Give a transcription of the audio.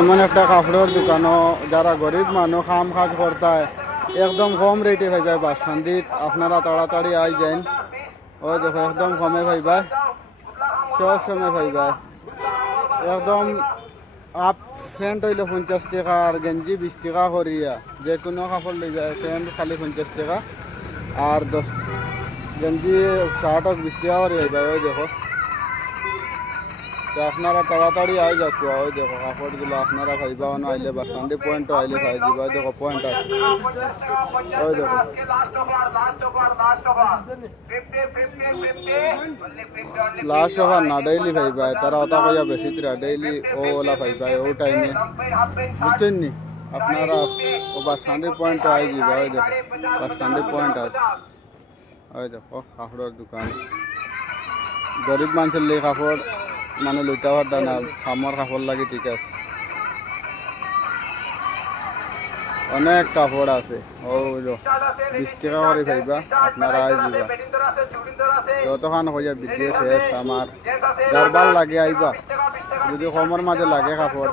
এমন একটা কাপড়ের দোকানও যারা গরিব মানুষ কাম কাজ করতায় একদম কম রেটে পাইবা বাসন্দিত আপনারা তাড়াতাড়ি আই যান। ওই দেখো একদম কমে পাইবা, সব সময় পাইবা একদম। আপ প্যান্ট হইলে 50 টাকা আর গেঞ্জি 20 টাকা করিয়া, যে কোনো কাপড় লই যায়। প্যান্ট খালি 50 টাকা আর 10 গেঞ্জি শার্ট হোক 20 টাকা করে হইবা। ওই দেখো, তো আপনারা তাড়াতাড়ি আই যাচ্ছ। ওই দেখো কাপড়গুলো আপনারা পাইবা না আইলে বাসন্দি পয়েন্টও আইলে পাই দিবা। ওই দেখো পয়েন্ট আছে, ওই দেখো লাস্ট ওভার না ডেইলি পাইবা। তারা ওটা কইয়া বেশি দিরা ডেইলি ওলা পাইবা ও টাইমে, বুঝছেন নি আপনারা। ও বাসন্দি পয়েন্ট আই দিবা। ওই দেখো বাসন্দি পয়েন্ট আছে। ওই দেখো কাপড়ের দোকান, গরিব মানুষের লেগে কাপড় মানে লইতে পারতা না, খামর কাপড় লাগে। ঠিক আছে, অনেক কাপড় আছে। ও 20 টাকা করে পাইবা, আপনারা আই দিবা। যতক্ষণ হইয়া বিক্রি শেষ আমার, যার ভাল লাগে আইবা। যদি কমর মাঝে লাগে কাপড়